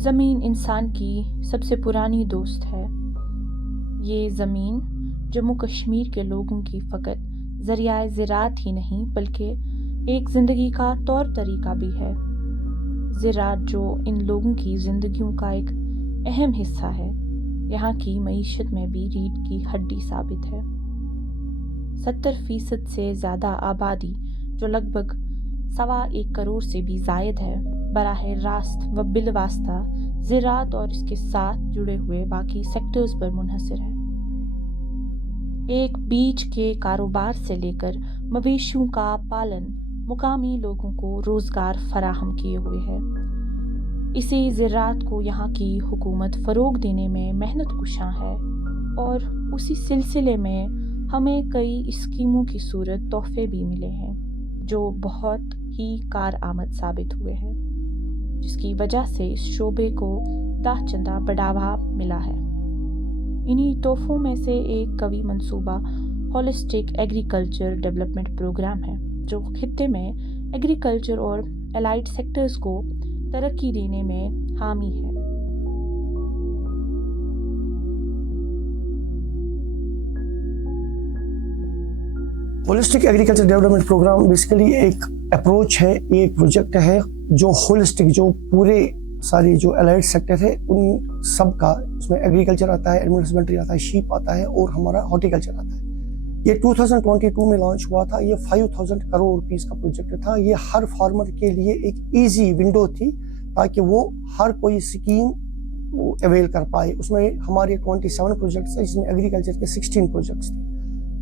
زمین انسان کی سب سے پرانی دوست ہے۔ یہ زمین جموں کشمیر کے لوگوں کی فقط ذریعہ زراعت ہی نہیں بلکہ ایک زندگی کا طور طریقہ بھی ہے۔ زراعت جو ان لوگوں کی زندگیوں کا ایک اہم حصہ ہے، یہاں کی معیشت میں بھی ریڑھ کی ہڈی ثابت ہے۔ 70% سے زیادہ آبادی جو لگ بھگ 1.25 کروڑ سے بھی زائد ہے، براہ راست و بالواسطہ زراعت اور اس کے ساتھ جڑے ہوئے باقی سیکٹرز پر منحصر ہے۔ ایک بیج کے کاروبار سے لے کر مویشیوں کا پالن مقامی لوگوں کو روزگار فراہم کیے ہوئے ہے۔ اسی زراعت کو یہاں کی حکومت فروغ دینے میں محنت کشاں ہے اور اسی سلسلے میں ہمیں کئی اسکیموں کی صورت تحفے بھی ملے ہیں جو بہت ہی کارآمد ثابت ہوئے ہیں، جس کی وجہ سے اس شعبے کو دہ چندہ بڑھاوا ملا ہے۔ انہی تحفوں میں سے ایک قوی منصوبہ ہولسٹک ایگریکلچر ڈیولپمنٹ پروگرام ہے، جو خطے میں ایگریکلچر اور الائڈ سیکٹرز کو ترقی دینے میں حامی ہے۔ Holistic agriculture development program basically ایک اپروچ ہے، ایک پروجیکٹ ہے جو ہولسٹک، جو پورے سارے جو الائڈ سیکٹر ہے ان سب کا، اس میں ایگریکلچر آتا ہے، اینیمل ہسبنڈری آتا ہے، شیپ آتا ہے اور ہمارا ہارٹیکلچر آتا ہے۔ یہ 2022 میں لانچ ہوا تھا۔ یہ 5000 کروڑ روپیز کا پروجیکٹ تھا۔ یہ ہر فارمر کے لیے ایک ایزی ونڈو تھی تاکہ وہ ہر کوئی اسکیم اویل کر پائے۔ اس میں ہمارے 27 پروجیکٹس ہیں، جس میں ایگریکلچر کے 16 پروجیکٹس تھے۔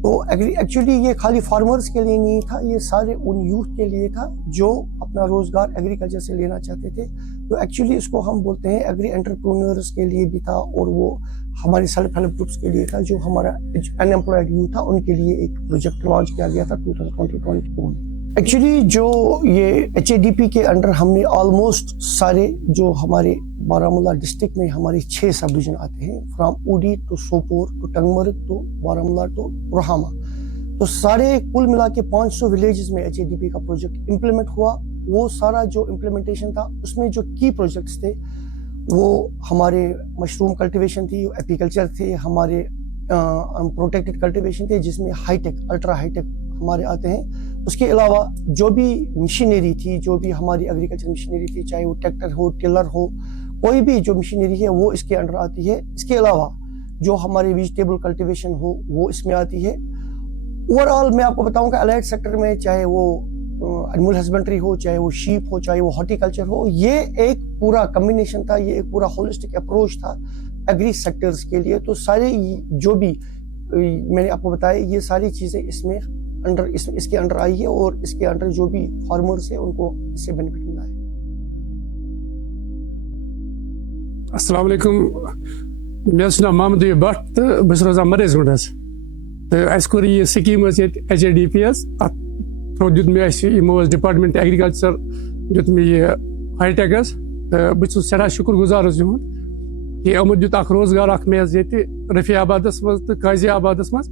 تو ایکچولی یہ خالی فارمرز کے لیے نہیں تھا، یہ سارے ان یوتھ کے لیے تھا جو اپنا روزگار ایگریکلچر سے لینا چاہتے تھے۔ تو ایکچولی اس کو ہم بولتے ہیں ایگری انٹرپرونرز کے لیے بھی تھا، اور وہ ہمارے سیلف ہیلپ گروپس کے لیے تھا، جو ہمارا ان ایمپلائڈ یوتھ تھا، ان کے لیے ایک پروجیکٹ لانچ کیا گیا تھا 2022 میں۔ ایکچولی جو یہ HADP کے انڈر ہم نے آلموسٹ سارے جو ہمارے بارہمولہ ڈسٹرکٹ میں ہمارے 6 سب ڈویژن آتے ہیں، from Uri to Sopore to Tangmarg to Baramulla to Rohama, تو سارے کل ملا کے 500 ولیجز میں HADP کا پروجیکٹ امپلیمنٹ ہوا۔ وہ سارا جو امپلیمنٹیشن تھا اس میں جو کی پروجیکٹس تھے وہ ہمارے مشروم کلٹیویشن تھی، ایپیکلچر تھے، ہمارے پروٹیکٹڈ کلٹیویشن تھے جس میں high tech, ultra high tech ہمارے آتے ہیں۔ اس کے علاوہ جو بھی مشینری تھی، جو بھی ہماری ایگریکلچر مشینری تھی، چاہے وہ ٹریکٹر ہو، ٹلر ہو، کوئی بھی جو مشینری ہے وہ اس کے انڈر آتی ہے۔ اس کے علاوہ جو ہماری ویجیٹیبل کلٹیویشن ہو وہ اس میں آتی ہے۔ اوور آل میں آپ کو بتاؤں کہ الائڈ سیکٹر میں چاہے وہ اینیمل ہسبنڈری ہو، چاہے وہ شیپ ہو، چاہے وہ ہارٹیکلچر ہو، یہ ایک پورا کمبینیشن تھا، یہ ایک پورا ہولسٹک اپروچ تھا ایگری سیکٹرز کے لیے۔ تو سارے جو بھی میں نے آپ کو بتایا یہ ساری چیزیں اس میں انڈر اس کے انڈر آئی ہے، اور اس کے انڈر جو بھی فارمرز ہیں ان کو اس سے بینیفٹ ملا ہے۔ السلام علیکم، مےٚ چھُ ناو محمد یوٗب بٹ تہٕ بہٕ چھُس روزان مریض گُنٛڈ حظ۔ تہٕ اَسہِ کوٚر یہِ سکیٖم حظ ییٚتہِ HADP حظ، اَتھ تھرٛوٗ دیُت مےٚ اَسہِ یِمو حظ ڈِپاٹمنٹ ایگرِکلچر دیُت مےٚ یہِ ہاے ٹیک حظ، تہٕ بہٕ چھُس سٮ۪ٹھاہ شُکُر گُزار حظ یِہُنٛد کہ یِمو دیُت اکھ روزگار اکھ مےٚ حظ ییٚتہِ رفیع آبادس منٛز تہٕ قاضی آبادس منٛز،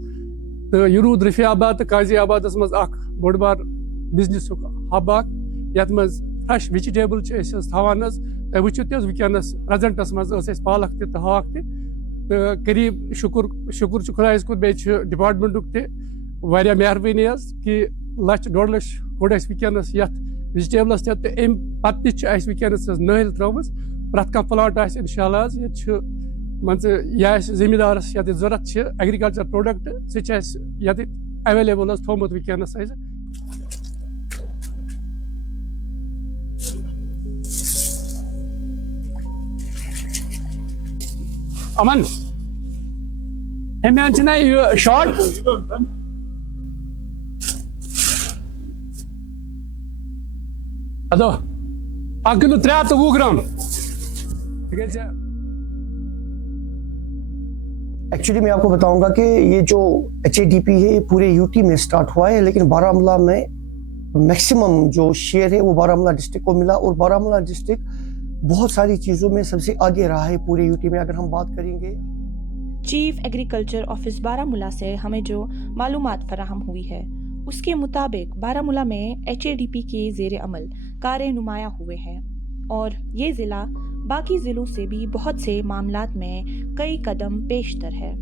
تہٕ یہِ روٗد رفیع آباد تہٕ قاضی آبادس منٛز اکھ بوٚڑ بار بِزنِسُک ہب اکھ، یتھ منٛز فرٛٮ۪ش وِجِٹیبل چھِ أسۍ حظ تھاوان حظ۔ تۄہہِ وٕچھِو تہِ حظ وٕنکٮ۪نس پریزنٹس منٛز ٲس اَسہِ پالک تہِ تہٕ ہاکھ تہِ، تہٕ قریٖب شُکُر چھُ خۄدایس کُن، بیٚیہِ چھُ ڈپاٹمنٹُک تہِ واریاہ مہربٲنی حظ کہ 1.5 لچھ کوٚڑ اَسہِ وٕنکٮ۪نس یتھ وِجِٹیبلس تہِ، تہٕ امہِ پتہٕ تہِ چھِ اَسہِ وٕنکٮ۪نس حظ نٲلۍ ترٲومٕژ۔ پرٛٮ۪تھ کانٛہہ پٕلاٹ آسہِ انشاءاللہ حظ، ییٚتہِ چھُ مان ژٕ یہِ آسہِ زٔمیٖندارس ییٚتہِ ضوٚرتھ چھِ ایگریکلچر پروڈکٹ، سُہ چھِ اَسہِ ییٚتہِ ایویلیبل حظ تھوٚومُت وٕنکٮ۪نس حظ۔ امن اَمہِ چھُنہ یہِ شاٹ ادو 1 کِلوٗ 320 گرام۔ ایکچولی میں آپ کو بتاؤں گا کہ یہ جو HADP ہے یہ پورے UT میں سٹارٹ ہوا ہے، لیکن بارہمولہ میں میکسیمم جو شیئر ہے وہ بارہمولہ ڈسٹرکٹ کو ملا، اور بارہمولہ ڈسٹرکٹ بہت ساری چیزوں میں سب سے آگے رہا ہے پورے UT میں۔ اگر ہم بات کریں گے چیف ایگریکلچر آفس بارہمولہ سے ہمیں جو معلومات فراہم ہوئی ہے اس کے مطابق بارہمولہ میں HADP کے زیر عمل کاریں نمایاں ہوئے ہیں، اور یہ ضلع باقی ضلعوں سے بھی بہت سے معاملات میں کئی قدم پیشتر ہے۔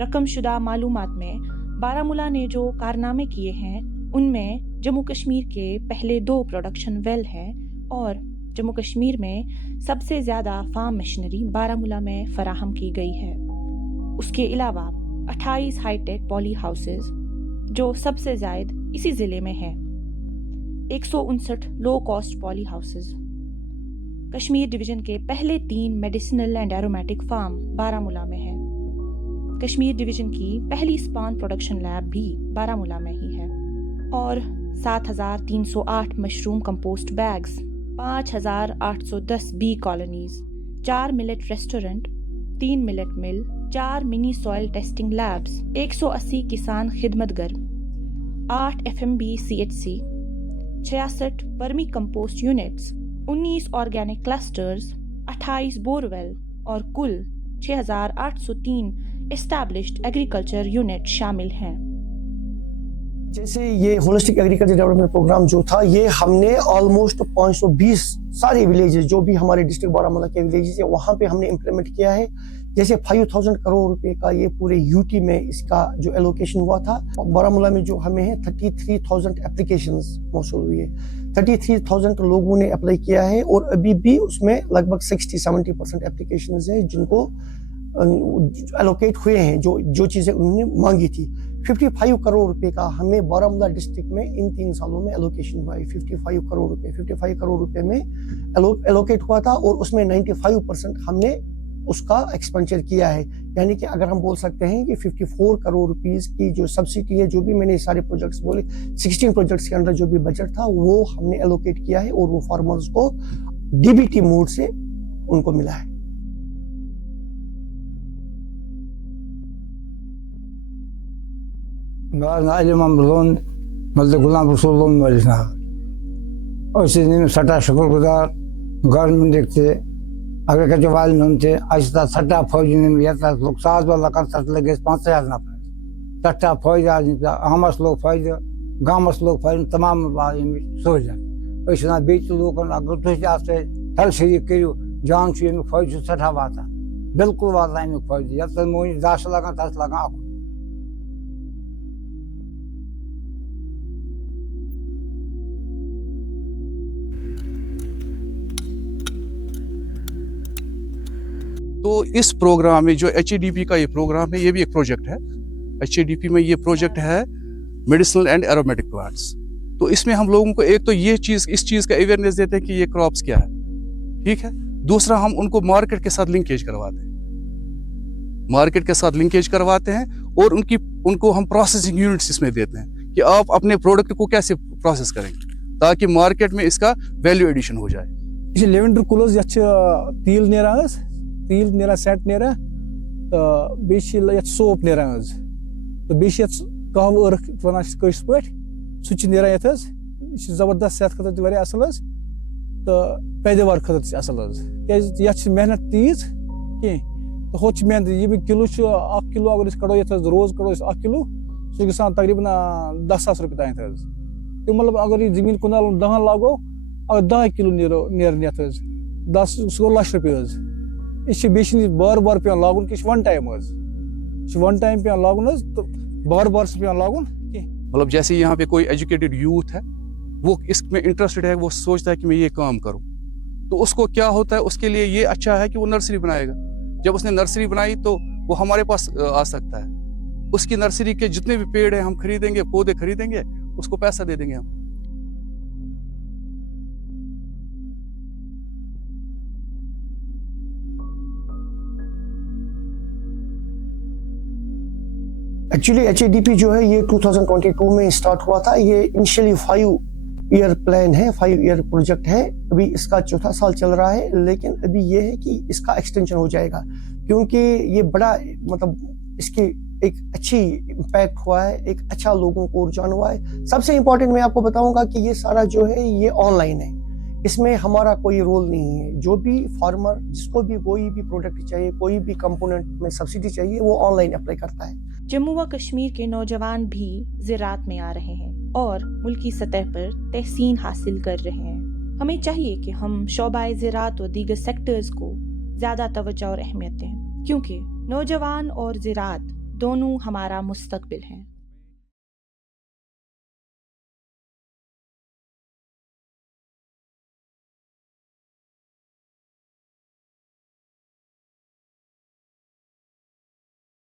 رقم شدہ معلومات میں بارہمولہ نے جو کارنامے کیے ہیں ان میں جموں کشمیر کے پہلے 2 پروڈکشن ویل ہیں اور جموں کشمیر میں سب سے زیادہ فارم مشینری بارہمولہ میں فراہم کی گئی ہے۔ اس کے علاوہ 28 ہائی ٹیک پولی ہاؤسز جو سب سے زائد اسی ضلع میں ہیں، 159 لو کاسٹ پولی ہاؤسز۔ کشمیر ڈویژن کے پہلے 3 medicinal and aromatic form Baramulla میں ہیں۔ کشمیر ڈویژن کی پہلی اسپان پروڈکشن لیب بھی بارہمولہ میں ہی ہے اور 7308 mushroom compost bags, 5810 bee colonies, 4 millet restaurant, 3 millet mill, 4 منی سوئل ٹیسٹنگ لیبز، 180 کسان خدمت گر، 8 FMB CHC، 66 vermi compost units, 19 organic clusters, 28 borewell اور کل 6803 اسٹیبلشڈ ایگریکلچر یونٹ شامل ہیں۔ جیسے یہ ہولسٹک ایگریکلچر ڈیولپمنٹ پروگرام جو تھا یہ ہم نے آلموسٹ 520 سارے ولیجز جو بھی ہمارے ڈسٹرکٹ بارہمولہ کے ولیجز ہیں وہاں پہ ہم نے امپلیمنٹ کیا ہے۔ جیسے 5000 کروڑ روپے کا یہ پورے UT میں اس کا جو ایلوکیشن ہوا تھا، بارہمولہ میں جو ہمیں ہے 33,000 اپلیکیشنز موصول ہوئی ہے، 33,000 لوگوں نے اپلائی کیا ہے اور ابھی بھی اس میں لگ بھگ 60-70% اپلیکیشنز ہیں جن کو ایلوکیٹ ہوئے ہیں، جو چیزیں انہوں نے مانگی تھی۔ 55 کروڑ روپے کا ہمیں بارہمولہ ڈسٹرکٹ میں ان 3 سالوں میں ایلوکیشن ہوا ہے۔ 55 کروڑ روپے میں ایلوکیٹ ہوا تھا اور اس میں 95% ہم نے اس کا ایکسپینڈچر کیا ہے، یعنی کہ اگر ہم بول سکتے ہیں کہ 54 کروڑ روپیز کی جو سبسڈی ہے، جو بھی میں نے سارے پروجیکٹس بولے 16 پروجیکٹس کے اندر جو بھی بجٹ تھا وہ ہم نے ایلوکیٹ کیا ہے اور وہ فارمرز کو DBT موڈ سے ان کو ملا ہے۔ علی محمد مطلب غلام رسول سٹھا شکر گزار گورنمنٹ دیکھتے اگریکلچر والن تھے اچھا سٹھا فوجی لوگ 7 بار لگان تک لگے 5000 نفر سٹھا فوج ہمس لوگ فائدہ گامس لوگ فائدہ تمام سہولیت بیچ لوکن اگر تھی تھل شریک کرو جان امیک فائدہ سٹھا واتان بالکل واتان امیک فائدہ یت مونی 10 لگان تک لگان اکھ۔ تو اس پروگرام میں جو HADP کا یہ پروگرام ہے یہ بھی ایک پروجیکٹ ہے۔ HADP میں یہ پروجیکٹ ہے میڈیسنل اینڈ ایرومیٹک پلانٹس۔ تو اس میں ہم لوگوں کو ایک تو یہ چیز اس چیز کا اویئرنیس دیتے ہیں کہ یہ کراپس کیا ہے، ٹھیک ہے۔ دوسرا ہم ان کو مارکیٹ کے ساتھ لنکیج کرواتے ہیں اور ان کو ہم پروسیسنگ یونٹس اس میں دیتے ہیں کہ آپ اپنے پروڈکٹ کو کیسے پروسیس کریں گے تاکہ مارکیٹ میں اس کا ویلیو ایڈیشن ہو جائے۔ یہ لیونڈر کلوز تیل نیران تیل نیران سیٹ نیران تو بیت سوپ نیران تو بیت کہوہ ارکھ ونان کٲشِر پٲٹھۍ سُہ نیران یتھ یہ زبردست صحت خٲطرٕ تہِ واریاہ اصل تو پیداوار خٲطرٕ تہِ اصل کیازِ یتھ محنت تیٖژ کینٛہہ تو ہوت محنت یہ کلو 1 کلو اگر کڑو یتھ روز کڑو 1 کلو سُہ گژھان تقریباً 10,000 رۄپیہِ تانۍ تو مطلب اگر یہ زمین کنال 10 لاگو اگر 10 کلو نیرن یتھ 10 سُہ گوٚو لچھ رۄپیہِ یہ بار بار پیان لاگن کہ ون ٹائم ون ٹائم پیان لاگن تو بار بار سے پیان لاگن کی مطلب جیسے یہاں پہ کوئی ایجوکیٹڈ یوتھ ہے وہ اس میں انٹرسٹڈ ہے، وہ سوچتا ہے کہ میں یہ کام کروں، تو اس کو کیا ہوتا ہے، اس کے لیے یہ اچھا ہے کہ وہ نرسری بنائے گا۔ جب اس نے نرسری بنائی تو وہ ہمارے پاس آ سکتا ہے، اس کی نرسری کے جتنے بھی پیڑ ہیں ہم خریدیں گے، پودے خریدیں گے، اس کو پیسہ دے دیں گے ہم۔ ایکچولی HADP جو ہے یہ 2022 میں اسٹارٹ ہوا تھا۔ یہ انیشلی 5 ایئر پلان ہے، 5 ایئر پروجیکٹ ہے، ابھی اس کا 4تھا سال چل رہا ہے، لیکن ابھی یہ ہے کہ اس کا ایکسٹینشن ہو جائے گا کیونکہ یہ بڑا مطلب اس کی ایک اچھی امپیکٹ ہوا ہے، ایک اچھا لوگوں کو رجحان ہوا ہے۔ سب سے امپورٹنٹ میں آپ کو بتاؤں گا کہ یہ سارا جو ہے یہ آن لائن ہے، اس میں ہمارا کوئی رول نہیں ہے۔ جو بھی فارمر جس کو بھی کوئی بھی پروڈکٹ چاہیے، کوئی بھی کمپوننٹ میں سبسڈی چاہیے، وہ آن لائن اپلائی کرتا ہے۔ جموں و کشمیر کے نوجوان بھی زراعت میں آ رہے ہیں اور ملکی سطح پر تحسین حاصل کر رہے ہیں۔ ہمیں چاہیے کہ ہم شعبہ زراعت اور دیگر سیکٹرز کو زیادہ توجہ اور اہمیت دیں، کیونکہ نوجوان اور زراعت دونوں ہمارا مستقبل ہیں۔